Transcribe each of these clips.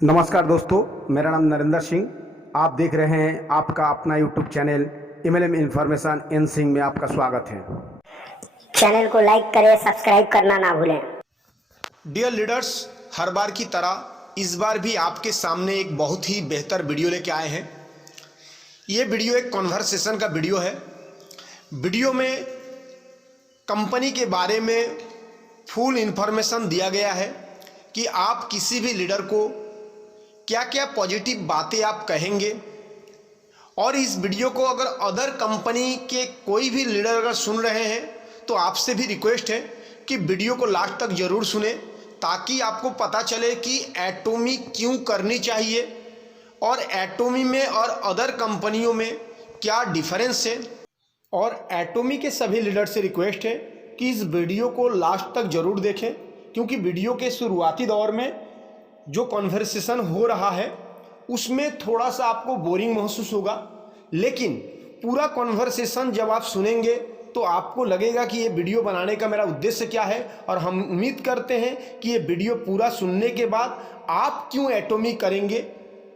नमस्कार दोस्तों, मेरा नाम नरेंद्र सिंह। आप देख रहे हैं आपका अपना YouTube channel MLM information N Singh में आपका स्वागत है। चैनल को लाइक करें, सब्सक्राइब करना ना भूलें। डियर लीडर्स, हर बार की तरह इस बार भी आपके सामने एक बहुत ही बेहतर वीडियो लेके आए हैं। ये वीडियो एक कॉन्वर्सेशन का वीडियो है। वीडियो में कंपनी के बारे में फुल इन्फॉर्मेशन दिया गया है कि आप किसी भी लीडर को क्या क्या पॉजिटिव बातें आप कहेंगे। और इस वीडियो को अगर अदर कंपनी के कोई भी लीडर अगर सुन रहे हैं तो आपसे भी रिक्वेस्ट है कि वीडियो को लास्ट तक ज़रूर सुने, ताकि आपको पता चले कि एटॉमी क्यों करनी चाहिए और एटॉमी में और अदर कंपनियों में क्या डिफरेंस है। और एटॉमी के सभी लीडर से रिक्वेस्ट है कि इस वीडियो को लास्ट तक ज़रूर देखें, क्योंकि वीडियो के शुरुआती दौर में जो कॉन्वर्सेशन हो रहा है उसमें थोड़ा सा आपको बोरिंग महसूस होगा, लेकिन पूरा कॉन्वर्सेशन जब आप सुनेंगे तो आपको लगेगा कि ये वीडियो बनाने का मेरा उद्देश्य क्या है। और हम उम्मीद करते हैं कि ये वीडियो पूरा सुनने के बाद आप क्यों एटॉमी करेंगे,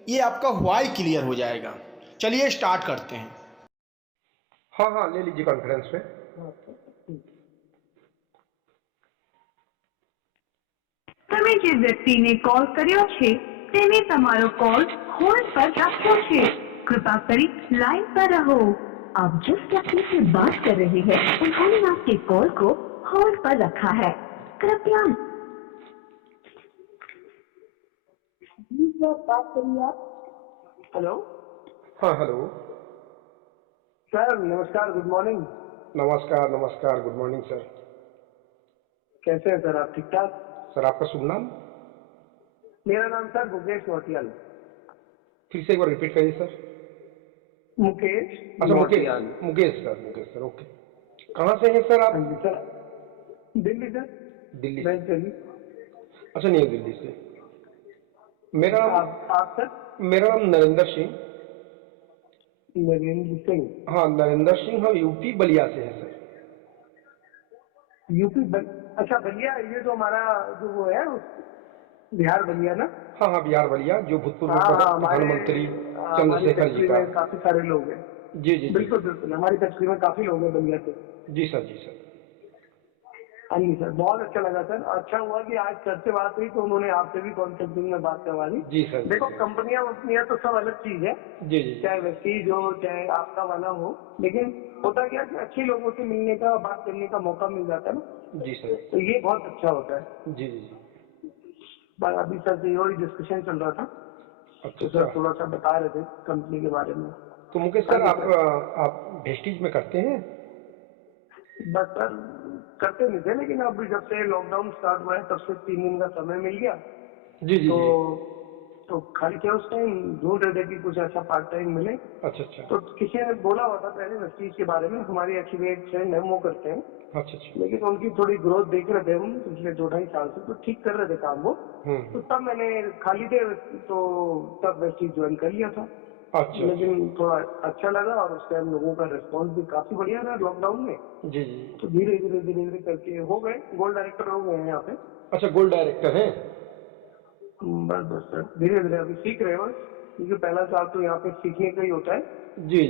ये आपका व्हाई क्लियर हो जाएगा। चलिए स्टार्ट करते हैं। हाँ, ले लीजिए कॉन्फ्रेंस में। તમે જે વ્યક્તિને કોલ કર્યો છે તેને તમારો કોલ હોલ્ડ પર રાખ્યો છે। कृपा करी लाइन पर रहो। आप जिस व्यक्ति से बात कर रहे हैं उन्होंने आपके कॉल को होल्ड पर रखा है। कृपया बात करिए आप। हेलो हाँ, हेलो सर, नमस्कार, गुड मॉर्निंग। नमस्कार, गुड मॉर्निंग सर। कैसे हैं सर आप? ठीक ठाक? सर, आपका शुभ नाम? मेरा नाम सर मुकेश नौटियाल। फिर से एक बार रिपीट करिए सर। मुकेश अच्छा, नौटियाल। Mukesh sir, okay. कहाँ से हैं सर आप? हाँ जी sir, Delhi sir. Delhi west से। दिल्ली। अच्छा, न्यू दिल्ली से। मेरा आप सर? मेरा नाम नरेंद्र सिंह। नरेंद्र सिंह? हाँ, नरेंद्र सिंह, हम यूपी बलिया से हैं सर। यूपी अच्छा, बलिया, ये जो हमारा जो वो है बिहार बलिया ना? हाँ, बिहार बलिया, जो भूतपूर्व प्रधानमंत्री हमारी चंद्रशेखर जी फैक्ट्री का। में काफी सारे लोग हैं। जी, बिल्कुल, हमारी फैक्ट्री में काफी लोग हैं बलिया से। जी सर। हाँ जी सर, बहुत अच्छा लगा सर। अच्छा हुआ कि आज सर से बात हुई तो उन्होंने आपसे भी कॉन्फ्रेंसिंग में बात करवा दी। जी सर। देखो, कंपनियां वंपनियां तो सब अलग चीज है। जी। चाहे वेस्टीज हो चाहे आपका वाला हो, लेकिन होता क्या कि अच्छे लोगों से मिलने का, बात करने का मौका मिल जाता है ना। जी सर। तो ये बहुत अच्छा होता है। जी। पर अभी सर से वही डिस्कशन चल रहा था। अच्छा तो सर थोड़ा सा बता रहे थे कंपनी के बारे में। तो मुकेश सर, आप वेस्टीज में करते हैं? बस सर करते नहीं थे, लेकिन अभी जब से लॉकडाउन स्टार्ट हुआ है तब से 3 दिन का समय मिल गया। जी। तो खाली क्या उस टाइम ढूंढ रहे थे कि कुछ ऐसा पार्ट टाइम मिले। अच्छा। तो किसी ने बोला हुआ था पहले वेस्टीज के बारे में, हमारी एक्चुअली एक फ्रेंड है, वो करते हैं। अच्छा। लेकिन उनकी थोड़ी ग्रोथ देख रहे थे हम पिछले 2-2.5 साल से, तो ठीक कर रहे थे काम वो। तो तब मैंने खाली थे तो तब वेस्टीज ज्वाइन कर लिया था। अच्छा। लेकिन थोड़ा अच्छा लगा और उस टाइम लोगों का रिस्पॉन्स भी काफी बढ़िया रहा लॉकडाउन में। जी। तो धीरे धीरे करके हो गए, गोल्ड डायरेक्टर हो गए हैं यहाँ पे। अच्छा, गोल्ड डायरेक्टर हैं? बस सर धीरे धीरे अभी सीख रहे हो, क्योंकि पहला साल तो यहाँ पे सीखने का ही होता है। जी।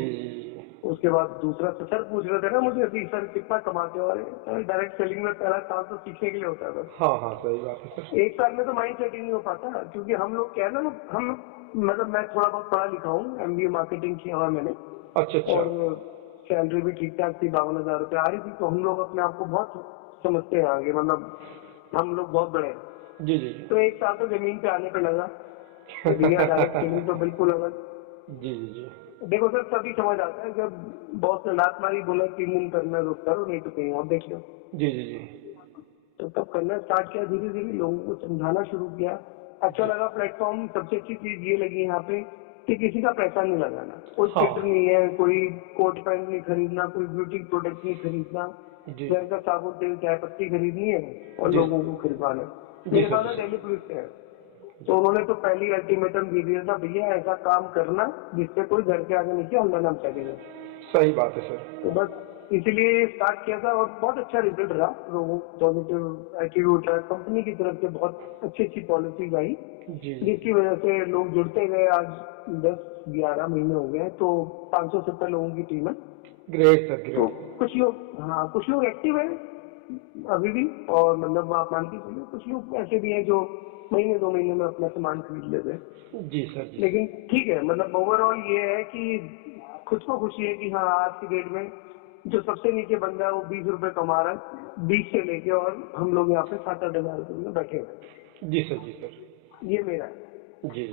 उसके बाद दूसरा तो सर पूछ रहे थे ना मुझे कि सर कितना कमाते हो? अरे सर, डायरेक्ट सेलिंग में पहला साल तो सीखने के लिए होता है बस। हाँ, सही बात है सर। 1 साल में तो माइंड सेटिंग नहीं हो पाता, क्योंकि हम लोग क्या है ना, हम मतलब मैं थोड़ा बहुत पढ़ा लिखा हूँ, MBA मार्केटिंग किया हुआ मैंने। अच्छा। और सैलरी भी ठीक ठाक थी, 52,000 रुपये आ रही थी। तो हम लोग अपने आप को बहुत समझते हैं आगे, मतलब हम लोग बहुत बड़े हैं। जी। तो 1 साल तो जमीन पे आने पे लगा। तो भैया डायरेक्ट सेलिंग तो बिल्कुल अलग। जी। देखो सर, तभी समझ आता है जब बॉस ने लात मारी, बोला 3 दिन करना तो करो, नहीं तो कहीं और देख लो। जी। तो तब करना स्टार्ट किया, धीरे धीरे लोगों को समझाना शुरू किया। अच्छा लगा प्लेटफॉर्म। सबसे अच्छी चीज ये लगी यहाँ पे कि किसी का पैसा नहीं लगाना, कोई फिल्टर नहीं है, कोई कोट पैंट नहीं खरीदना, कोई ब्यूटी प्रोडक्ट नहीं खरीदना, घर का साबुन तेल चाय पत्ती खरीदनी है और लोगों को खरीदवाना है। मेरे पास डेली पुलिस है। तो उन्होंने तो पहली अल्टीमेटम दे दिया था, भैया ऐसा काम करना जिससे कोई घर के आगे नीचे हल्ला ना मचा देगा। सही बात है सर। तो बस इसीलिए स्टार्ट किया था और बहुत अच्छा रिजल्ट रहा, लोगों पॉजिटिव एटीट्यूड रहा, कंपनी की तरफ से बहुत अच्छी पॉलिसीज आई, जी जिसकी वजह से लोग जुड़ते गए। आज 10-11 महीने हो गए हैं, तो 570 लोगों की टीम है। ग्रेट सर तो ग्रेट। कुछ लोग एक्टिव है अभी भी, और मतलब आप मान के चलिए कुछ लोग ऐसे भी हैं जो महीने 2 महीने में अपना सामान खरीद लेते हैं। जी सर जी। लेकिन ठीक है, मतलब ओवरऑल ये है कि खुद को खुशी है कि हाँ, आज की डेट में जो सबसे नीचे बंदा है वो 20 रुपए कमा रहा है, 20 से लेके, और हम लोग यहाँ पे 7-8 हजार रुपए में बैठे हुए हैं। जी सर जी सर। ये मेरा है। जी जी।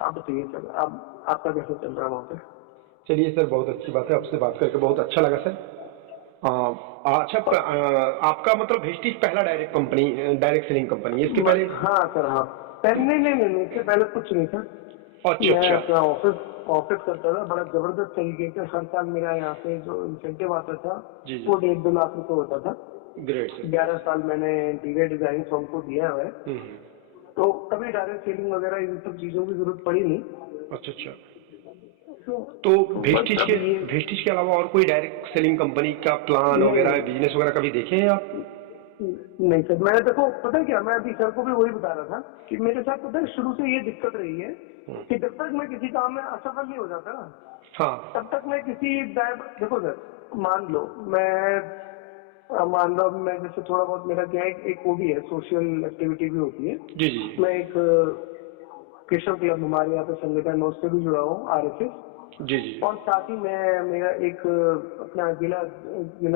आप बताइए सर, आपका कैसा चल रहा है वहाँ पे? चलिए सर, बहुत अच्छी बात है, आपसे बात करके बहुत अच्छा लगा सर। अच्छा, आपका मतलब वेस्टीज पहला डायरेक्ट सेलिंग कंपनी है, इसके पहले? हाँ सर, हाँ। नहीं, इससे पहले कुछ नहीं था। अच्छा मैं अच्छा। अपना ऑफिस करता था, बड़ा जबरदस्त तरीके से। हर साल मेरा यहाँ पे जो इंसेंटिव आता था जी जी। वो 1.5-2 लाख रुपए होता था। Great sir. 11 साल मैंने इंटीरियर डिजाइन फर्म को दिया हुआ है, हम्म। तो कभी डायरेक्ट सेलिंग वगैरह इन सब चीजों की जरूरत पड़ी नहीं। अच्छा अच्छा। तो बस अब ये वेस्टीज के अलावा और कोई डायरेक्ट सेलिंग कंपनी का प्लान वगैरह, बिजनेस वगैरह कभी देखे हैं आप? नहीं सर, मैंने देखो पता है क्या, मैं अभी सर को भी वही बता रहा था कि मेरे साथ पता है शुरू से ये दिक्कत रही है कि जब तक मैं किसी काम में असफल नहीं हो जाता ना, हाँ। तब तक मैं देखो सर, मान लो मैं जैसे थोड़ा बहुत मेरा क्या है, एक वो भी है, सोशल एक्टिविटी भी होती है। जी जी। मैं एक केशव क्लब हमारे यहाँ पे संगठन है, उससे भी जुड़ा हूँ, RSS। जी जी। और साथ ही मैं मेरा एक अपना जिला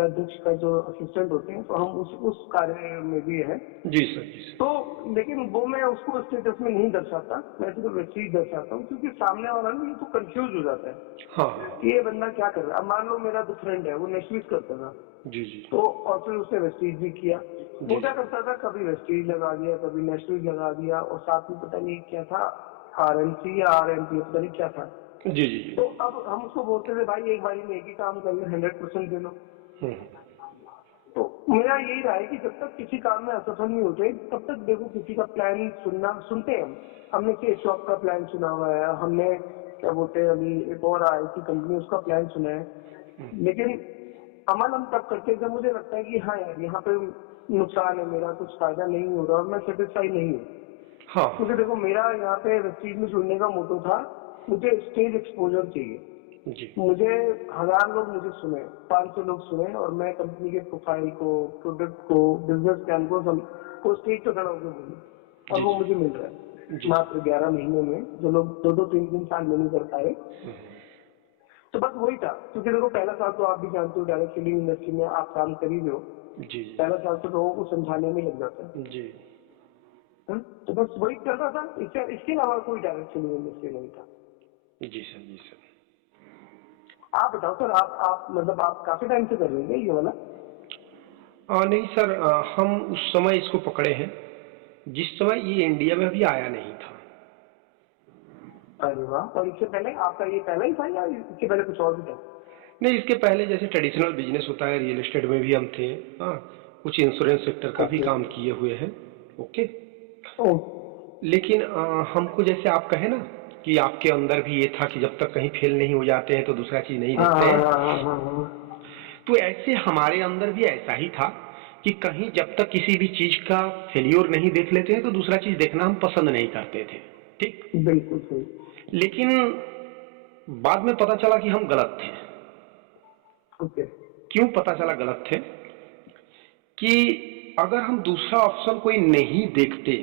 अध्यक्ष का जो असिस्टेंट होते हैं, तो हम उस कार्य में भी है। जी सर जी सर। तो लेकिन वो मैं उसको स्टेटस में नहीं दर्शाता, मैं सिर्फ वैसे ही दर्शाता हूँ, क्योंकि सामने वाला ना ये तो कंफ्यूज हो जाता है हाँ। कि ये बंदा क्या कर रहा है। अब मान लो मेरा जो फ्रेंड है वो नेशविस करता था, जी जी। तो और फिर उसने वेस्टीज भी किया। वो क्या करता था, कभी वेस्टीज लगा दिया, कभी नेशविस लगा दिया, और साथ में पता नहीं क्या था, RMC या RMP पता नहीं क्या था। जी जी। तो अब हम उसको बोलते थे, भाई एक बारी में एक ही काम कर ले, 100% दे लो। तो मेरा यही रहा है कि जब तक किसी काम में असफल नहीं होते, तब तक देखो किसी का प्लान सुनते हैं हमने केक शॉप का प्लान सुना हुआ है, हमने क्या बोलते हैं अभी एक और आई थी कंपनी, उसका प्लान सुना है, लेकिन अमल हम तब करते हैं जब मुझे लगता है कि हाँ यार, यहाँ पे नुकसान है, मेरा कुछ फायदा नहीं हो रहा और मैं सेटिस्फाई नहीं हूँ। हाँ। क्योंकि देखो मेरा यहाँ पे वेस्टीज में जुड़ने का मोटो था, मुझे स्टेज एक्सपोजर चाहिए। जी मुझे 1000 लोग मुझे सुने, 500 लोग सुने, और मैं कंपनी के प्रोफाइल को, प्रोडक्ट को, बिजनेस प्लान को स्टेज पे खड़ा होकर बोलूं, और जी वो जी। मुझे मिल रहा है मात्र 11 महीने में, जो लोग 2-3 साल में नहीं कर पाए। तो बस वही था, क्योंकि देखो पहला साल तो आप भी जानते हो, डायरेक्ट सेलिंग इंडस्ट्री में आप काम कर ही रहे हो, जी जी। पहला साल तो लोगों को समझाने में लग जाता है। जी। तो बस वही चल रहा था, इसके अलावा कोई डायरेक्ट सेलिंग इंडस्ट्री नहीं था। जी सर जी सर। आप बताओ सर, आप मतलब आप काफी टाइम से कर रहे हैं क्या ये वाला? नहीं सर, हम उस समय इसको पकड़े हैं जिस समय ये इंडिया में अभी आया नहीं था। अरे वाह, और इससे पहले आपका ये पहला ही था या इससे पहले कुछ और भी था? नहीं, इसके पहले जैसे ट्रेडिशनल बिजनेस होता है, रियल एस्टेट में भी हम थे। हाँ, कुछ इंश्योरेंस सेक्टर का भी काम किए हुए हैं। ओके। लेकिन हमको जैसे आप कहे ना कि आपके अंदर भी ये था कि जब तक कहीं फेल नहीं हो जाते हैं तो दूसरा चीज नहीं देखते हैं। तो ऐसे हमारे अंदर भी ऐसा ही था कि कहीं जब तक किसी भी चीज का फेल्योर नहीं देख लेते हैं तो दूसरा चीज देखना हम पसंद नहीं करते थे। ठीक, बिल्कुल सही। लेकिन बाद में पता चला कि हम गलत थे। ओके। क्यों पता चला गलत थे? कि अगर हम दूसरा ऑप्शन कोई नहीं देखते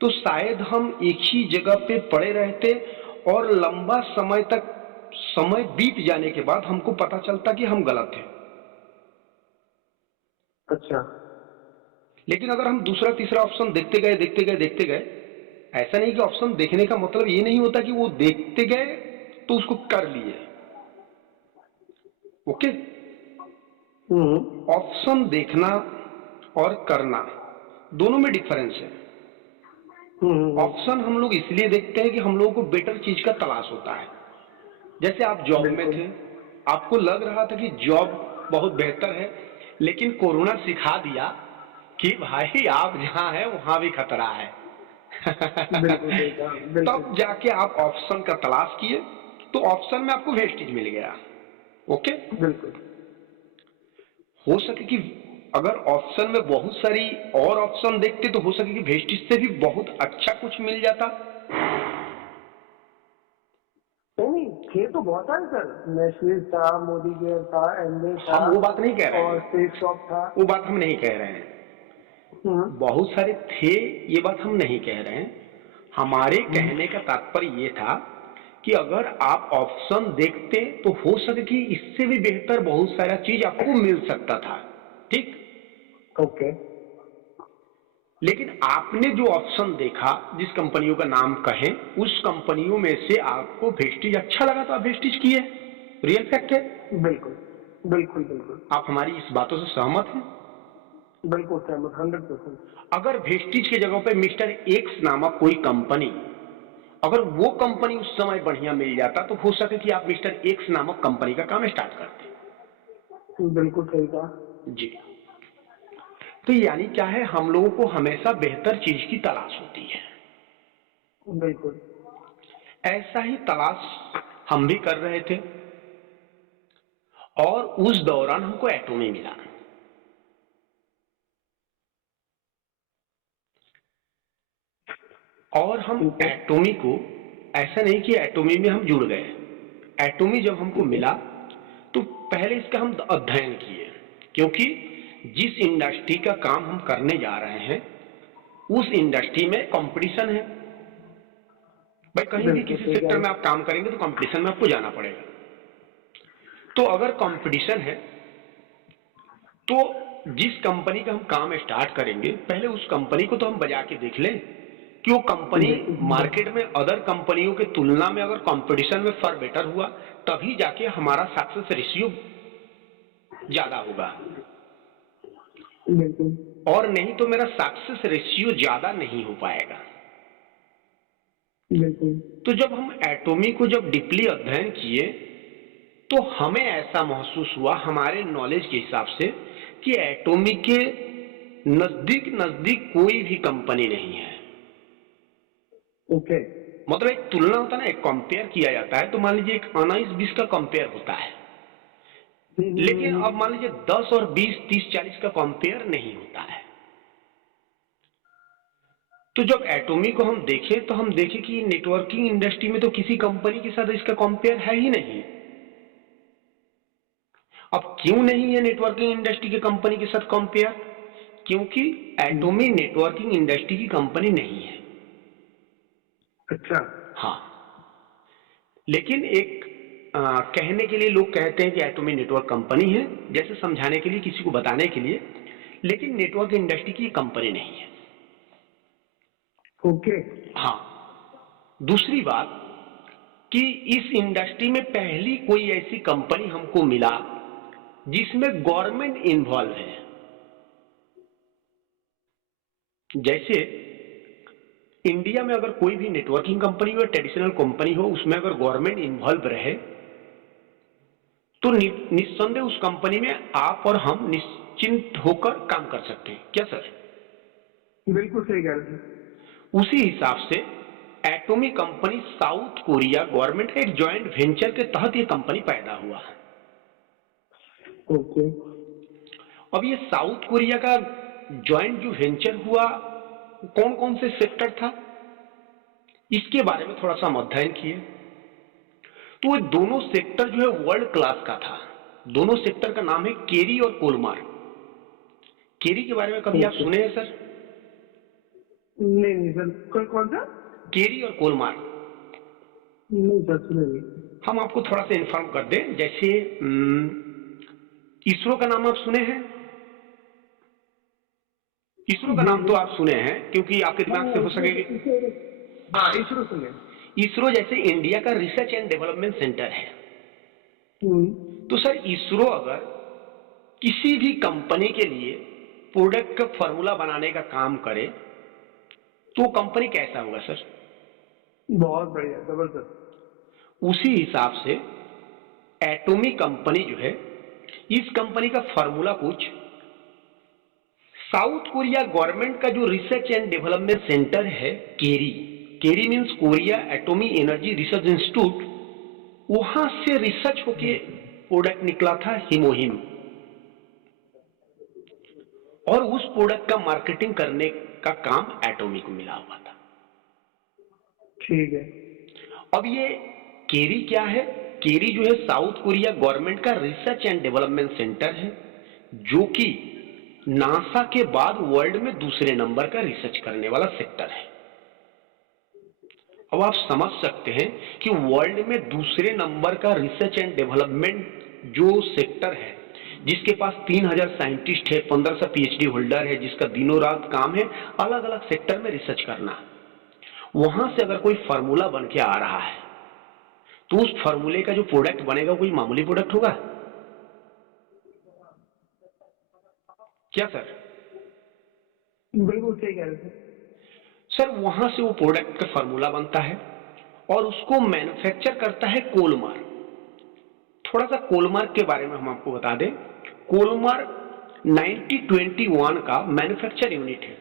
तो शायद हम एक ही जगह पे पड़े रहते और लंबा समय तक, समय बीत जाने के बाद हमको पता चलता कि हम गलत थे। अच्छा। लेकिन अगर हम दूसरा तीसरा ऑप्शन देखते गए, ऐसा नहीं कि ऑप्शन देखने का मतलब ये नहीं होता कि वो देखते गए तो उसको कर लिए। ओके। ऑप्शन देखना और करना दोनों में डिफरेंस है। ऑप्शन हम लोग इसलिए देखते हैं कि हम लोगों को बेटर चीज का तलाश होता है। जैसे आप जॉब में थे, आपको लग रहा था कि जॉब बहुत बेहतर है, लेकिन कोरोना सिखा दिया कि भाई आप जहां हैं वहां भी खतरा है। तब जाके आप ऑप्शन का तलाश किए, तो ऑप्शन में आपको वेस्टेज मिल गया। ओके। बिल्कुल। हो सके कि अगर ऑप्शन में बहुत सारी और ऑप्शन देखते तो हो सके कि वेस्टिज से भी बहुत अच्छा कुछ मिल जाता। नहीं, थे तो बहुत सारे सर, नेशनल था, मोदी केयर था, एमवे था, हम वो बात नहीं कह रहे और हैं, सेफ शॉप था। वो बात हम नहीं कह रहे हैं। बहुत सारे थे, ये बात हम नहीं कह रहे हैं। हमारे कहने का तात्पर्य ये था कि अगर आप ऑप्शन देखते तो हो सके कि इससे भी बेहतर बहुत सारा चीज आपको मिल सकता था, ठीक। ओके। लेकिन आपने जो ऑप्शन देखा, जिस कंपनियों का नाम कहें, उस कंपनियों में से आपको वेस्टिज अच्छा लगा तो आप वेस्टिज किए। रियल फैक्ट है। बिल्कुल बिल्कुल बिल्कुल। आप हमारी इस बातों से सहमत हैं? बिल्कुल सहमत, 100%। अगर वेस्टिज के जगह पे मिस्टर एक्स नामक कोई कंपनी, अगर वो कंपनी उस समय बढ़िया मिल जाता तो हो सके कि आप मिस्टर एक्स नामक कंपनी का काम स्टार्ट करते। बिल्कुल सही कहा जी। तो यानी क्या है, हम लोगों को हमेशा बेहतर चीज की तलाश होती है। बिल्कुल। ऐसा ही तलाश हम भी कर रहे थे और उस दौरान हमको एटोमी मिला। और हम एटोमी को, ऐसा नहीं कि एटोमी में हम जुड़ गए। एटोमी जब हमको मिला तो पहले इसका हम अध्ययन किए, क्योंकि जिस इंडस्ट्री का काम हम करने जा रहे हैं उस इंडस्ट्री में कंपटीशन है। भाई कहीं भी किसी सेक्टर में आप काम करेंगे तो कंपटीशन में आपको जाना पड़ेगा। तो अगर कंपटीशन है तो जिस कंपनी का हम काम स्टार्ट करेंगे, पहले उस कंपनी को तो हम बजा के देख लें कि वो कंपनी मार्केट में अदर कंपनियों के तुलना में अगर कंपटीशन में फर बेटर हुआ, तभी जाके हमारा सक्सेस रेशियो ज्यादा होगा। और नहीं तो मेरा सक्सेस रेशियो ज्यादा नहीं हो पाएगा। तो जब हम एटोमी को जब डीपली अध्ययन किए तो हमें ऐसा महसूस हुआ हमारे नॉलेज के हिसाब से कि एटोमी के नजदीक नजदीक कोई भी कंपनी नहीं है। ओके। मतलब एक तुलना होता है ना, एक कंपेयर किया जाता है। तो मान लीजिए एक 19-20 का कंपेयर होता है, लेकिन अब मान लीजिए 10 और 20, 30, 40 का कंपेयर नहीं होता है। तो जब एटोमी को हम देखें तो हम देखें कि नेटवर्किंग इंडस्ट्री में तो किसी कंपनी के साथ इसका कंपेयर है ही नहीं। अब क्यों नहीं है नेटवर्किंग इंडस्ट्री के कंपनी के साथ कंपेयर? क्योंकि एटोमी नेटवर्किंग इंडस्ट्री की कंपनी नहीं है। अच्छा। हाँ, लेकिन एक कहने के लिए लोग कहते हैं कि एटोमी नेटवर्क कंपनी है, जैसे समझाने के लिए, किसी को बताने के लिए, लेकिन नेटवर्क इंडस्ट्री की कंपनी नहीं है। ओके। हाँ, दूसरी बात कि इस इंडस्ट्री में पहली कोई ऐसी कंपनी हमको मिला जिसमें गवर्नमेंट इन्वॉल्व है। जैसे इंडिया में अगर कोई भी नेटवर्किंग कंपनी हो, ट्रेडिशनल कंपनी हो, उसमें अगर गवर्नमेंट इन्वॉल्व रहे तो निस्संदेह उस कंपनी में आप और हम निश्चिंत होकर काम कर सकते हैं। क्या सर? बिल्कुल सही कह रहे हैं। उसी हिसाब से Atomy company south Korea government के एक ज्वाइंट वेंचर के तहत ये कंपनी पैदा हुआ है। ओके। अब ये साउथ कोरिया का ज्वाइंट जो वेंचर हुआ, कौन कौन से सेक्टर था, इसके बारे में थोड़ा सा हम अध्ययन किए। तो ये दोनों सेक्टर जो है वर्ल्ड क्लास का था। दोनों सेक्टर का नाम है केरी और कोलमार। केरी के बारे में कभी आप सुने हैं सर? नहीं सर। कौन सा? केरी और कोलमार। नहीं सर, सुने नहीं। हम आपको थोड़ा सा इन्फॉर्म कर दें। जैसे इसरो का नाम आप सुने हैं? इसरो का नाम तो आप सुने हैं क्योंकि आपके दिमाग से हो सकेगी। हाँ, इसरो सुने। इसरो जैसे इंडिया का रिसर्च एंड डेवलपमेंट सेंटर है। तो सर इसरो अगर किसी भी कंपनी के लिए प्रोडक्ट का फॉर्मूला बनाने का काम करे तो कंपनी कैसा होगा सर? बहुत बढ़िया, जबरदस्त। उसी हिसाब से एटोमी कंपनी जो है, इस कंपनी का फॉर्मूला कुछ साउथ कोरिया गवर्नमेंट का जो रिसर्च एंड डेवलपमेंट सेंटर है KAERI, KAERI means Korea atomic energy research institute, वहां से रिसर्च होके प्रोडक्ट निकला था हिमोहिम, और उस प्रोडक्ट का मार्केटिंग करने का काम एटॉमी को मिला हुआ था। ठीक है। अब ये केरी क्या है? केरी जो है साउथ कोरिया गवर्नमेंट का रिसर्च एंड डेवलपमेंट सेंटर है, जो कि नासा के बाद वर्ल्ड में दूसरे नंबर का रिसर्च करने वाला सेक्टर है। अब आप समझ सकते हैं कि वर्ल्ड में दूसरे नंबर का रिसर्च एंड डेवलपमेंट जो सेक्टर है, जिसके पास 3000 साइंटिस्ट है, 1500 पीएचडी होल्डर है, जिसका दिनों रात काम है अलग अलग सेक्टर में रिसर्च करना, वहां से अगर कोई फार्मूला बन के आ रहा है तो उस फार्मूले का जो प्रोडक्ट बनेगा कोई मामूली प्रोडक्ट होगा क्या सर? बिल्कुल सही कह रहे थे सर। वहां से वो प्रोडक्ट का फार्मूला बनता है और उसको मैन्युफैक्चर करता है कोलमार। थोड़ा सा कोलमार के बारे में हम आपको बता दें। कोलमार 1921 का मैन्युफैक्चर यूनिट है,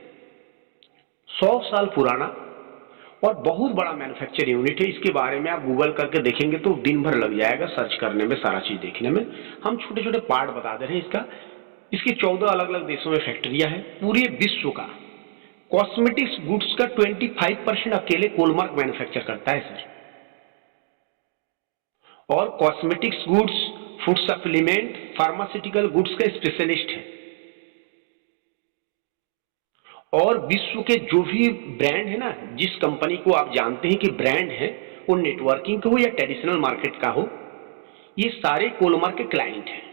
100 साल पुराना और बहुत बड़ा मैन्युफैक्चर यूनिट है। इसके बारे में आप गूगल करके देखेंगे तो दिन भर लग जाएगा सर्च करने में, सारा चीज देखने में। हम छोटे छोटे पार्ट बता दे रहे हैं इसका। इसकी 14 अलग अलग देशों में फैक्ट्रियां हैं। पूरे विश्व का कॉस्मेटिक्स गुड्स का 25% अकेले कोलमार्क मैन्युफैक्चर करता है सर। और cosmetics goods, food supplement, pharmaceutical goods का स्पेशलिस्ट है। और विश्व के जो भी ब्रांड है ना, जिस कंपनी को आप जानते हैं कि ब्रांड है, वो नेटवर्किंग का हो या ट्रेडिशनल मार्केट का हो, ये सारे कोलमार्क के क्लाइंट हैं।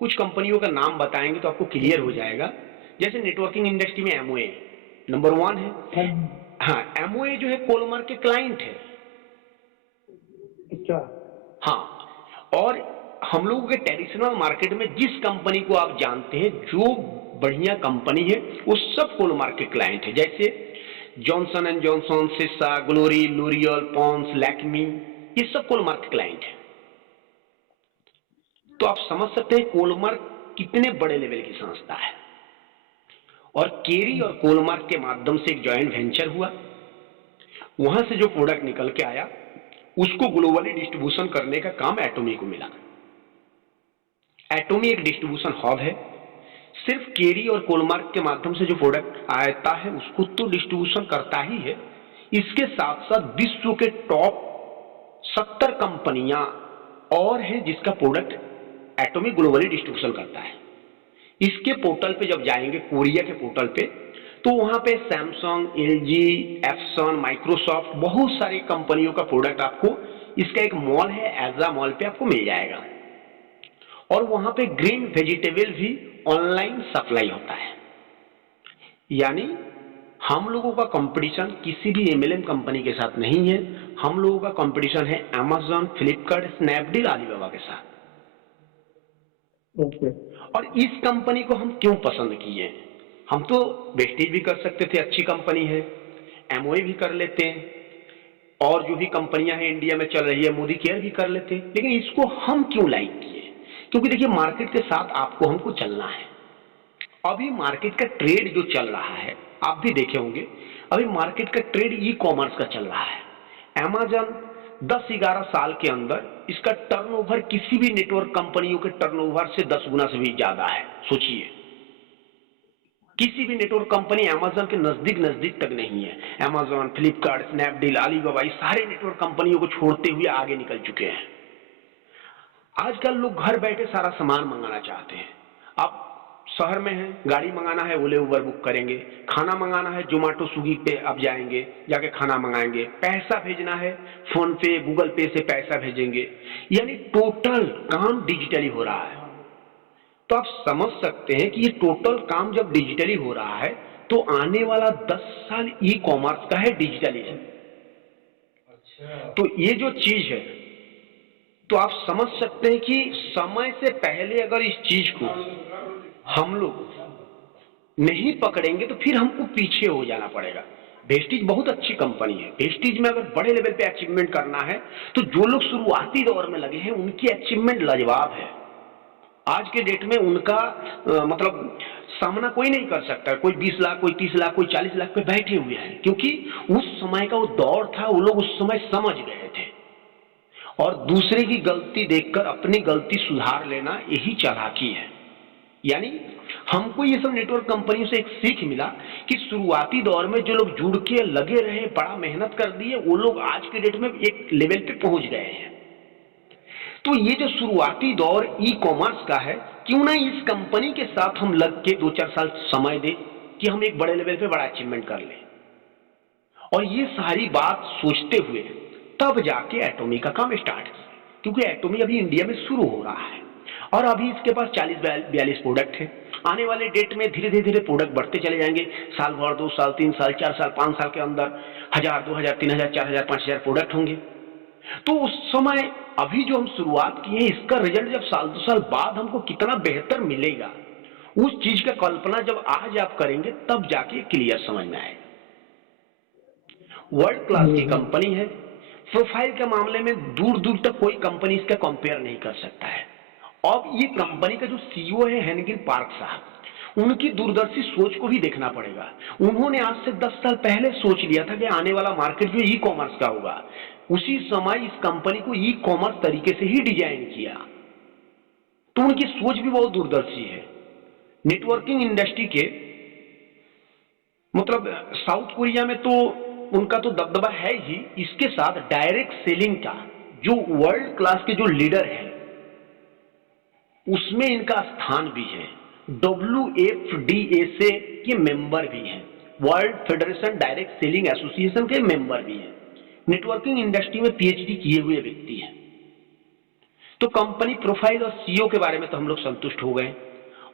कुछ कंपनियों का नाम बताएंगे तो आपको क्लियर हो जाएगा। जैसे नेटवर्किंग इंडस्ट्री में एमओए नंबर 1 है। हाँ, एमओए जो है कोलमार्क के क्लाइंट है। अच्छा। हाँ, और हम लोगों के ट्रेडिशनल मार्केट में जिस कंपनी को आप जानते हैं, जो बढ़िया कंपनी है, वो सब कोलमार्क के क्लाइंट है। जैसे जॉनसन एंड जॉनसन, सिसा, ग्लोरी, लोरियल, पॉन्स, लैक्मी, ये सब कोलमार्क के क्लाइंट है। तो आप समझ सकते हैं कोलमार्क कितने बड़े लेवल की संस्था है। और केरी और कोलमार्क के माध्यम से एक जॉइंट वेंचर हुआ। वहां से जो प्रोडक्ट निकल के आया उसको ग्लोबली डिस्ट्रीब्यूशन करने का काम एटॉमी को मिला। एटॉमी एक डिस्ट्रीब्यूशन हब है। सिर्फ केरी और कोलमार्क के माध्यम से जो प्रोडक्ट आता है उसको तो डिस्ट्रीब्यूशन करता ही है, इसके साथ साथ विश्व के टॉप 70 कंपनियां और हैं जिसका प्रोडक्ट एटॉमी ग्लोबली डिस्ट्रीब्यूशन करता है। इसके पोर्टल पे जब जाएंगे, कोरिया के पोर्टल पे, तो वहां पे सैमसंग, एलजी, एप्सन, माइक्रोसॉफ्ट, बहुत सारी कंपनियों का प्रोडक्ट आपको, इसका एक मॉल है एजा मॉल पे आपको मिल जाएगा। और वहां पे ग्रीन वेजिटेबल भी ऑनलाइन सप्लाई होता है। यानी हम लोगों का कंपटीशन किसी भी एमएलएम कंपनी के साथ नहीं है। हम लोगों का कंपटीशन है अमेज़न, फ्लिपकार्ट, स्नैपडील, अलीबाबा के साथ। ओके। और इस कंपनी को हम क्यों पसंद किए? हम तो वेस्टेज भी कर सकते थे, अच्छी कंपनी है, एमओए भी कर लेते हैं, और जो भी कंपनियां हैं इंडिया में चल रही है, मोदी केयर भी कर लेते हैं। लेकिन इसको हम क्यों लाइक किए? क्योंकि देखिए, मार्केट के साथ आपको हमको चलना है। अभी मार्केट का ट्रेड जो चल रहा है, आप भी देखे होंगे, अभी मार्केट का ट्रेड ई कॉमर्स का चल रहा है। अमेज़न 10-11 साल के अंदर इसका टर्नओवर किसी भी नेटवर्क कंपनियों के टर्नओवर से 10 गुना से भी ज्यादा है। सोचिए, किसी भी नेटवर्क कंपनी अमेज़न के नजदीक तक नहीं है। अमेज़न, फ्लिपकार्ट, स्नैपडील, अलीबाबा, ये सारे नेटवर्क कंपनियों को छोड़ते हुए आगे निकल चुके हैं। आजकल लोग घर बैठे सारा सामान मंगाना चाहते हैं। आप शहर में हैं, गाड़ी मंगाना है, ओले उबर बुक करेंगे। खाना मंगाना है, जोमेटो, स्विगी पे आप जाएंगे, जाके खाना मंगाएंगे। पैसा भेजना है, फोन पे, गूगल पे से पैसा भेजेंगे। यानी टोटल काम डिजिटली हो रहा है। तो आप समझ सकते हैं कि ये टोटल काम जब डिजिटली हो रहा है तो आने वाला 10 साल ई कॉमर्स का है, डिजिटली है। तो ये जो चीज है, तो आप समझ सकते हैं कि समय से पहले अगर इस चीज को हम लोग नहीं पकड़ेंगे तो फिर हमको पीछे हो जाना पड़ेगा। वेस्टीज बहुत अच्छी कंपनी है। वेस्टीज में अगर बड़े लेवल पे अचीवमेंट करना है तो जो लोग शुरुआती दौर में लगे हैं उनकी अचीवमेंट लाजवाब है। आज के डेट में उनका मतलब सामना कोई नहीं कर सकता। कोई 20 लाख, कोई 30 लाख, कोई 40 लाख पे बैठे हुए हैं, क्योंकि उस समय का वो दौर था, वो लोग उस समय समझ गए थे। और दूसरे की गलती देखकर अपनी गलती सुधार लेना, यही चालाकी है। यानी हमको ये सब नेटवर्क कंपनियों से एक सीख मिला कि शुरुआती दौर में जो लोग जुड़ के लगे रहे, बड़ा मेहनत कर दिए, वो लोग आज के डेट में एक लेवल पे पहुंच गए हैं। तो ये जो शुरुआती दौर ई कॉमर्स का है, क्यों ना इस कंपनी के साथ हम लग के 2-4 साल समय दें कि हम एक बड़े लेवल पे बड़ा अचीवमेंट कर लें। और ये सारी बात सोचते हुए तब जाके एटॉमी का काम स्टार्ट किया, क्योंकि एटॉमी अभी इंडिया में शुरू हो रहा है और अभी इसके पास 40-42 प्रोडक्ट है। आने वाले डेट में धीरे धीरे प्रोडक्ट बढ़ते चले जाएंगे। साल भर, 2 साल, 3 साल, 4 साल, 5 साल के अंदर 1000, 2000, 3000, 4000, 5000 प्रोडक्ट होंगे। तो उस समय अभी जो हम शुरुआत की है, इसका रिजल्ट जब साल 2 साल बाद हमको कितना बेहतर मिलेगा, उस चीज का कल्पना जब आज आप करेंगे तब जाके क्लियर समझ में आएगा। वर्ल्ड क्लास की कंपनी है। प्रोफाइल के मामले में दूर दूर तक कोई कंपनी इसका कंपेयर नहीं कर सकता है। अब ये कंपनी का जो सीईओ है हेनगिल पार्क साहब, उनकी दूरदर्शी सोच को भी देखना पड़ेगा। उन्होंने आज से 10 साल पहले सोच लिया था कि आने वाला मार्केट जो ई कॉमर्स का होगा, उसी समय इस कंपनी को ई कॉमर्स तरीके से ही डिजाइन किया। तो उनकी सोच भी बहुत दूरदर्शी है। नेटवर्किंग इंडस्ट्री के मतलब साउथ कोरिया में तो उनका तो दबदबा है ही, इसके साथ डायरेक्ट सेलिंग का जो वर्ल्ड क्लास के जो लीडर है उसमें इनका स्थान भी है। WFDA के मेंबर भी हैं, world federation direct selling association के मेंबर भी हैं। नेटवर्किंग इंडस्ट्री में PhD किए हुए व्यक्ति हैं। तो कंपनी प्रोफाइल और सीईओ के बारे में तो हम लोग संतुष्ट हो गए।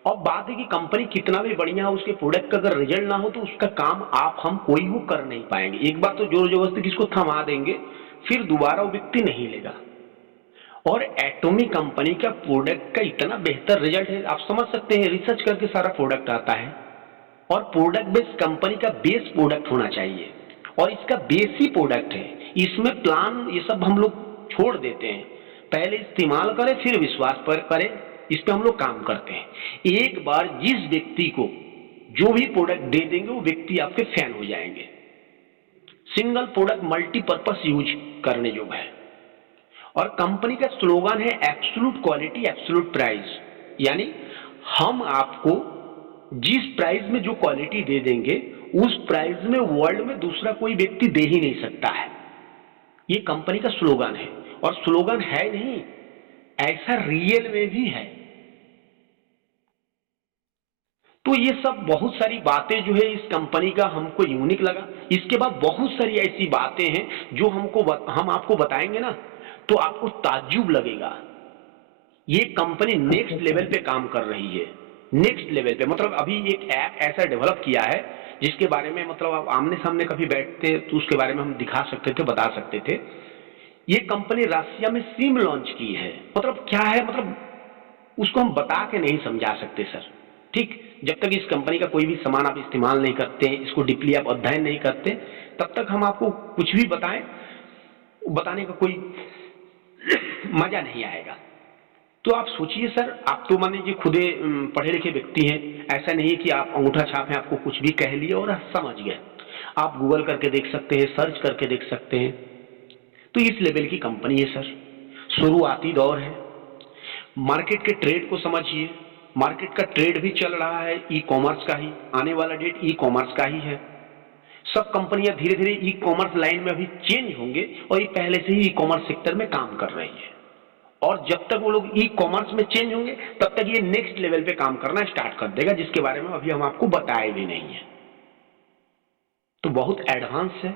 और बात है कि कंपनी कितना भी बढ़िया हो, उसके प्रोडक्ट का अगर रिजल्ट ना हो तो उसका काम आप हम कोई वो कर नहीं पाएंगे। एक बार तो जोर जबरदस्ती किसको थमा देंगे, फिर दोबारा वो व्यक्ति नहीं लेगा। और एटॉमी कंपनी का प्रोडक्ट का इतना बेहतर रिजल्ट है, आप समझ सकते हैं। रिसर्च करके सारा प्रोडक्ट आता है और प्रोडक्ट बेस्ड कंपनी का बेस प्रोडक्ट होना चाहिए और इसका बेस ही प्रोडक्ट है। इसमें प्लान ये सब हम लोग छोड़ देते हैं, पहले इस्तेमाल करें फिर विश्वास पर करें, इस पे हम लोग काम करते हैं। एक बार जिस व्यक्ति को जो भी प्रोडक्ट दे देंगे वो व्यक्ति आपके फैन हो जाएंगे। सिंगल प्रोडक्ट मल्टीपर्पस यूज करने योग्य है। और कंपनी का स्लोगन है एब्सोल्यूट क्वालिटी एब्सोल्यूट प्राइस, यानी हम आपको जिस प्राइस में जो क्वालिटी दे देंगे उस प्राइस में वर्ल्ड में दूसरा कोई व्यक्ति दे ही नहीं सकता है। ये कंपनी का स्लोगन है और स्लोगन है नहीं, ऐसा रियल में भी है। तो ये सब बहुत सारी बातें जो है इस कंपनी का हमको यूनिक लगा। इसके बाद बहुत सारी ऐसी बातें हैं जो हम आपको बताएंगे ना तो आपको ताज्जुब लगेगा। ये कंपनी नेक्स्ट लेवल पे काम कर रही है। नेक्स्ट लेवल पे मतलब अभी एक ऐप ऐसा डेवलप किया है जिसके बारे में मतलब आप आमने सामने कभी बैठते तो उसके बारे में हम दिखा सकते थे, बता सकते थे। ये कंपनी रसिया में सिम लॉन्च की है। मतलब क्या है, मतलब उसको हम बता के नहीं समझा सकते सर। ठीक, जब तक इस कंपनी का कोई भी सामान आप इस्तेमाल नहीं करते, इसको डीपली आप अध्ययन नहीं करते, तब तक हम आपको कुछ भी बताएं, बताने का कोई मजा नहीं आएगा। तो आप सोचिए सर, आप तो मान लीजिए खुदे पढ़े लिखे व्यक्ति हैं, ऐसा नहीं है कि आप अंगूठा छाप हैं, आपको कुछ भी कह लिया और समझ गए। आप गूगल करके देख सकते हैं, सर्च करके देख सकते हैं। तो इस लेवल की कंपनी है सर, शुरुआती दौर है। मार्केट के ट्रेड को समझिए, मार्केट का ट्रेड भी चल रहा है ई कॉमर्स का ही, आने वाला डेट ई कॉमर्स का ही है। सब कंपनियां धीरे धीरे ई कॉमर्स लाइन में अभी चेंज होंगे और ये पहले से ही ई कॉमर्स सेक्टर में काम कर रही है। और जब तक वो लोग ई कॉमर्स में चेंज होंगे तब तक ये नेक्स्ट लेवल पे काम करना स्टार्ट कर देगा, जिसके बारे में अभी हम आपको बताए भी नहीं है। तो बहुत एडवांस है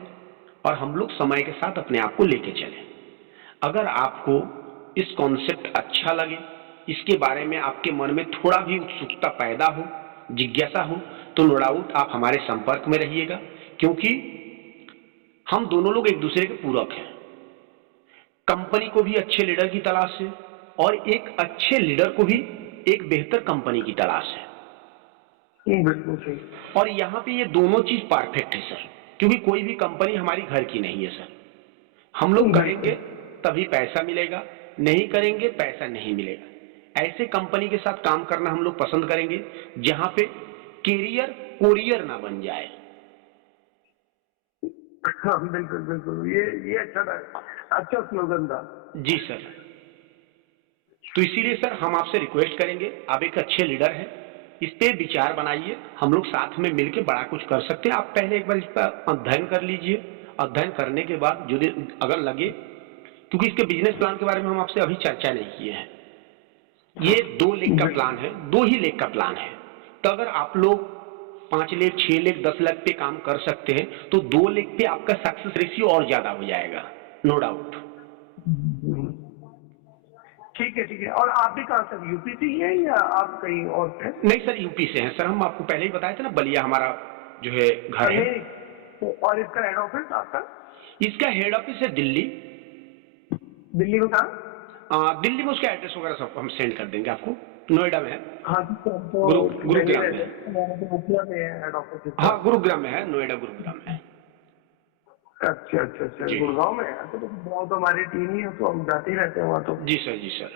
और हम लोग समय के साथ अपने आप को लेके चले। अगर आपको इस कॉन्सेप्ट अच्छा लगे, इसके बारे में आपके मन में थोड़ा भी उत्सुकता पैदा हो, जिज्ञासा हो, तो नो डाउट आप हमारे संपर्क में रहिएगा, क्योंकि हम दोनों लोग एक दूसरे के पूरक हैं। कंपनी को भी अच्छे लीडर की तलाश है और एक अच्छे लीडर को भी एक बेहतर कंपनी की तलाश है। बिल्कुल सही। और यहाँ पे ये दोनों चीज परफेक्ट है सर, क्योंकि कोई भी कंपनी हमारी घर की नहीं है सर। हम लोग करेंगे तभी पैसा मिलेगा, नहीं करेंगे पैसा नहीं मिलेगा। ऐसे कंपनी के साथ काम करना हम लोग पसंद करेंगे जहां पे कैरियर कोरियर ना बन जाए। हाँ बिल्कुल बिल्कुल, ये अच्छा था, अच्छा स्लोगन था। जी सर। तो इसीलिए सर हम आपसे रिक्वेस्ट करेंगे, आप एक अच्छे लीडर हैं, इस पे विचार बनाइए, हम लोग साथ में मिलकर बड़ा कुछ कर सकते हैं। आप पहले एक बार इस पर अध्ययन कर लीजिए, अध्ययन करने के बाद जो अगर लगे, क्योंकि इसके बिजनेस प्लान के बारे में हम आपसे अभी चर्चा नहीं किए हैं। ये 2 लाख का प्लान है, 2 ही लाख का प्लान है। तो अगर आप लोग 5 लाख, 6 लाख, 10 लाख पे काम कर सकते हैं तो 2 लाख पे आपका सक्सेस रेशियो और ज्यादा हो जाएगा, नो डाउट। ठीक है। और आप भी कहाँ सर, यूपी से ही है या आप कहीं और से? नहीं सर, यूपी से हैं सर, हम आपको पहले ही बताए थे ना, बलिया हमारा जो है घर है। तो और इसका हेड ऑफिस आपका? इसका हेड ऑफिस है दिल्ली। दिल्ली में कहाँ? दिल्ली में उसका एड्रेस वगैरह सब हम सेंड कर देंगे आपको। नोएडा में है। हाँ गुरुग्राम में है। Head office? हाँ, गुरुग्राम में है, नोएडा गुरुग्राम में है। अच्छा, गुड़गांव में है। तो गुड़गांव तो हमारी टीम ही है, तो हम जाते ही रहते हैं वहाँ। तो जी सर, जी सर।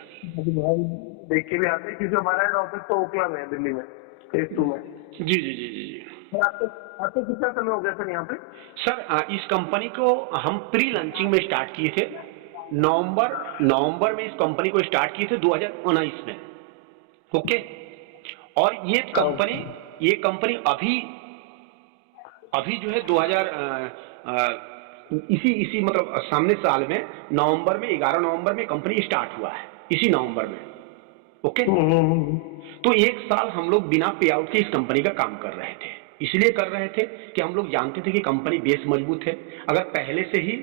देख के भी आते हैं, क्योंकि हमारा हेड ऑफिस तो ओखला में है, दिल्ली में, फेज 2 में। जी जी जी जी जी। आपको कितना समय हो गया सर यहाँ पे? सर इस कंपनी को हम प्री लॉन्चिंग में स्टार्ट किए थे, नवंबर में इस कंपनी को स्टार्ट किए थे 2019 में। ओके। और ये कंपनी अभी जो है 2000 इसी मतलब सामने साल में नवंबर में 11 नवंबर में कंपनी स्टार्ट हुआ है, इसी नवंबर में। ओके। तो 1 साल हम लोग बिना पे आउट के इस कंपनी का काम कर रहे थे। इसलिए कर रहे थे कि हम लोग जानते थे कि कंपनी बेस मजबूत है। अगर पहले से ही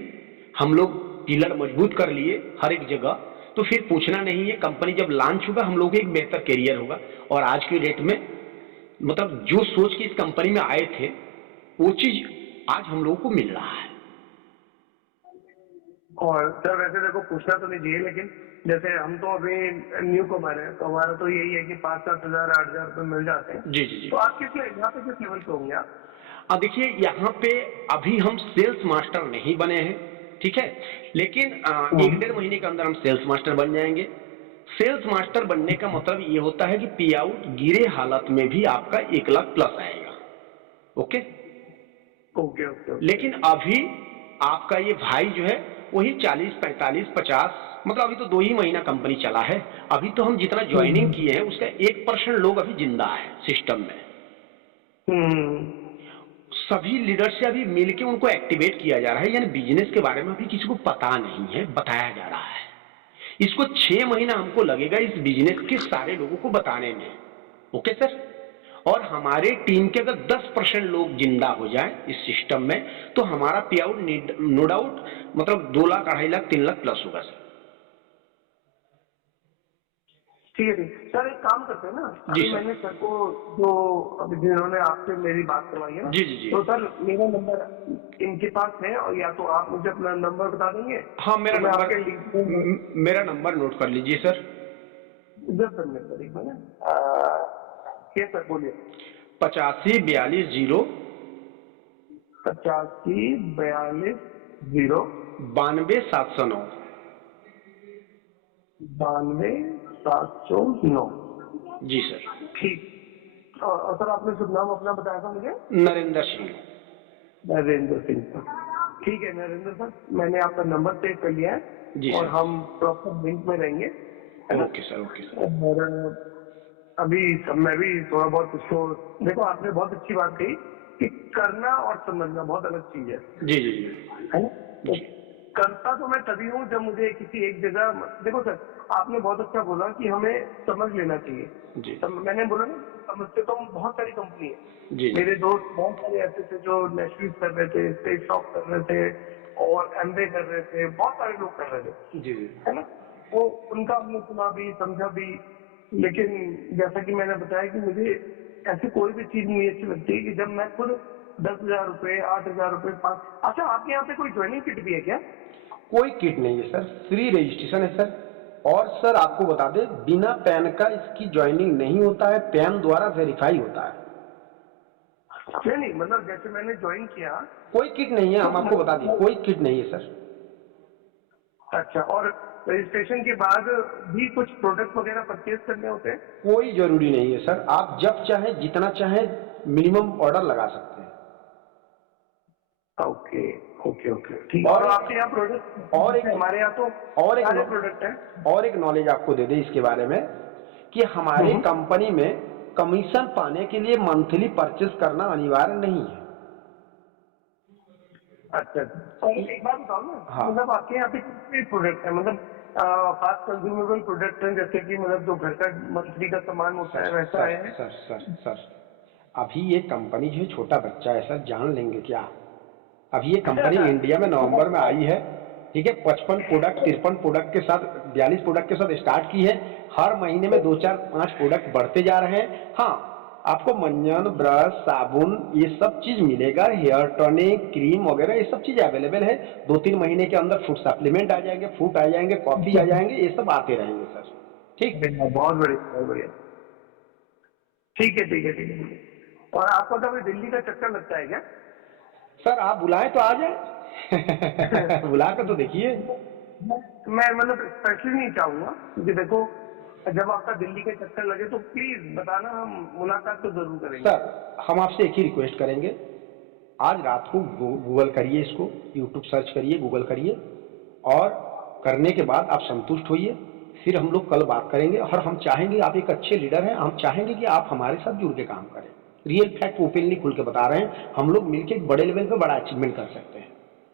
हम लोग पिलर मजबूत कर लिए हर एक जगह, तो फिर पूछना नहीं है, कंपनी जब लॉन्च होगा हम लोग को एक बेहतर करियर होगा। और आज की डेट में मतलब जो सोच के इस कंपनी में आए थे वो चीज आज हम लोगों को मिल रहा है। और सर वैसे देखो, पूछना तो नहीं चाहिए, लेकिन जैसे हम तो अभी न्यू कमर है, तो हमारा तो यही है कि 5-7 हजार 8 हजार रुपये मिल जाते हैं। जी जी जी। तो आप यहाँ पे किस लेवल पे होंगे आप? देखिए, यहाँ पे अभी हम सेल्स मास्टर नहीं बने हैं, ठीक है, लेकिन 1-1.5 महीने के अंदर हम सेल्स मास्टर बन जाएंगे। सेल्स मास्टर बनने का मतलब ये होता है कि पे आउट गिरे हालत में भी आपका 1 लाख प्लस आएगा। ओके। लेकिन अभी आपका ये भाई जो है वही 40, 45, 50, मतलब अभी तो 2 ही महीना कंपनी चला है। अभी तो हम जितना ज्वाइनिंग किए हैं उसका 1% लोग अभी जिंदा है सिस्टम में। सभी लीडर से अभी मिलके उनको एक्टिवेट किया जा रहा है, यानी बिजनेस के बारे में अभी किसी को पता नहीं है, बताया जा रहा है। इसको 6 महीना हमको लगेगा इस बिजनेस के सारे लोगों को बताने में। Okay sir. और हमारे टीम के अगर 10% लोग जिंदा हो जाए इस सिस्टम में, तो हमारा पे आउट नो डाउट मतलब 2 लाख, 2.5 लाख, 3 लाख प्लस होगा सर। ठीक है सर, एक काम करते हैं ना, जी मैंने सर को जो अभी जिन्होंने आपसे मेरी बात करवाई है ना, जी जी जी, तो सर मेरा नंबर इनके पास है, और या तो आप मुझे अपना नंबर बता देंगे? हाँ, तो मेरा नंबर नोट कर लीजिए सर। जब सर मेरे सर सर बोलिए। 85 42 0 85 42 0 92 709 92 709। जी सर। ठीक। और सर आपने शुभ नाम अपना बताया था मुझे? नरेंद्र सिंह। नरेंद्र सिंह सर। ठीक है नरेंद्र सर, मैंने आपका नंबर सेव कर लिया है जी और सर। हम प्रॉपर लिंक में रहेंगे। Okay sir, okay sir. और अभी मैं भी थोड़ा बहुत उसको, देखो आपने बहुत अच्छी बात कही कि करना और समझना बहुत अलग चीज है। जी जी जी, है ना? तो करता तो मैं तभी हूँ जब मुझे किसी एक जगह, देखो सर आपने बहुत अच्छा बोला कि हमें समझ लेना चाहिए जी। मैंने बोला ना, समझते तो हम बहुत सारी कंपनी है। जी मेरे दोस्त बहुत सारे ऐसे थे जो नेशनल कर रहे थे, स्टेट शॉप कर रहे थे और एमबीए कर रहे थे, बहुत सारे लोग कर रहे थे। जी जी, है ना? वो उनका हमने सुना भी, समझा भी, लेकिन जैसा कि मैंने बताया कि मुझे ऐसी कोई भी चीज नहीं अच्छी लगती है कि जब मैं खुद 10,000 रुपए, 8,000 रुपए, 5। अच्छा, आपके यहाँ पे कोई ज्वाइनिंग किट भी है क्या? कोई किट नहीं है सर, फ्री रजिस्ट्रेशन है सर। और सर आपको बता दें, बिना पैन का इसकी ज्वाइनिंग नहीं होता है, पैन द्वारा वेरीफाई होता है। नहीं, मतलब जैसे मैंने ज्वाइन किया, कोई किट नहीं है, हम आपको बता दें, कोई किट नहीं है सर। अच्छा, और रजिस्ट्रेशन के बाद भी कुछ प्रोडक्ट वगैरह परचेज करने होते हैं? कोई जरूरी नहीं है सर, आप जब चाहें जितना चाहें मिनिमम ऑर्डर लगा सकते हैं। ओके, ओके ओके ठीक है। और आपके यहाँ प्रोडक्ट और एक हमारे यहाँ तो और एक सारे प्रोडक्ट हैं। और एक नॉलेज आपको दे दे इसके बारे में कि हमारी कंपनी में कमीशन पाने के लिए मंथली परचेस करना अनिवार्य नहीं है। अच्छा और एक बात बताओ ना, हाँ। मतलब आपके यहाँ पे कितने प्रोडक्ट है, मतलब फास्ट कंज्यूमेबल प्रोडक्ट हैं, जैसे कि मतलब जो घर का मंथली का सामान होता है वैसा है? सर अभी ये कंपनी जो है छोटा बच्चा है सर, जान लेंगे क्या? अभी ये कंपनी इंडिया में नवंबर में आई है, ठीक है। 55 प्रोडक्ट 53 प्रोडक्ट के साथ 42 प्रोडक्ट के साथ स्टार्ट की है। हर महीने में 2 4 5 प्रोडक्ट बढ़ते जा रहे हैं। हाँ, आपको मंजन, ब्रश, साबुन ये सब चीज मिलेगा, हेयर टॉनिक, क्रीम वगैरह ये सब चीजें अवेलेबल है। 2-3 महीने के अंदर फूड सप्लीमेंट आ जाएंगे, फ्रूट आ जाएंगे, कॉफी आ जाएंगे, ये सब आते रहेंगे सर। ठीक, बहुत बढ़िया। ठीक है ठीक है ठीक है। और आपको कभी दिल्ली का चक्कर लगता है क्या? सर आप बुलाएं तो आ जाए। बुला कर तो देखिए। मैं मतलब स्पेशली नहीं चाहूंगा, क्योंकि देखो जब आपका दिल्ली का चक्कर लगे तो प्लीज बताना, हम मुलाकात तो जरूर करेंगे। सर हम आपसे एक ही रिक्वेस्ट करेंगे, आज रात को गूगल करिए, इसको यूट्यूब सर्च करिए, गूगल करिए, और करने के बाद आप संतुष्ट होइए, फिर हम लोग कल बात करेंगे। और हम चाहेंगे, आप एक अच्छे लीडर हैं, हम चाहेंगे कि आप हमारे साथ जुड़ के काम करें। रियल फैक्ट ओपनली खुल के बता रहे हैं, हम लोग मिलकर एक बड़े लेवल पे बड़ा अचीवमेंट कर सकते हैं।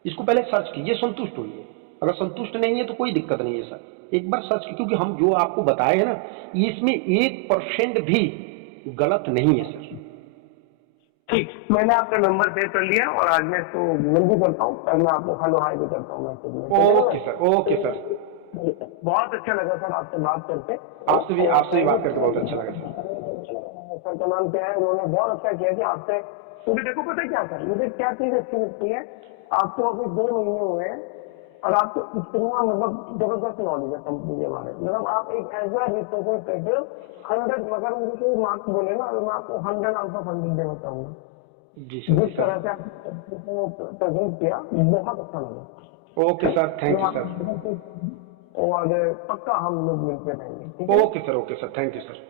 इसको पहले सर्च कीजिए, संतुष्ट होइए। अगर संतुष्ट नहीं है तो कोई दिक्कत नहीं है सर, एक बार सर्च कीजिए, क्योंकि हम जो आपको बताए हैं ना, इसमें 1% भी गलत नहीं है सर। ठीक, मैंने आपका नंबर सेव कर लिया और आज मैं इसको मेल भी करता हूँ, कल मैं आपको हेलो हाय भी करता हूँ मैसेज में। Okay sir, okay sir. बहुत अच्छा लगा सर आपसे बात करके। आपसे भी बात करके बहुत अच्छा लगा सर। सर का नाम क्या है? उन्होंने बहुत अच्छा किया कि आपसे, क्योंकि देखो पता है क्या सर, मुझे क्या चीज अच्छी लगती है, आपको अभी 2 महीने हुए हैं और आपको इतना मतलब जबरदस्त नॉलेज है कंपनी के बारे में। मतलब आप एक एज ए रिप्रेजेंटेटिव 100, मगर मुझे कोई मार्क्स बोले ना, तो मैं आपको 100 आउट ऑफ 100 देना चाहूंगा। जी सर, जिस तरह से आपने प्रेजेंट किया बहुत अच्छा लगा। Okay sir, thank you sir. और पक्का हम लोग मिलते रहेंगे। Okay sir, thank you sir.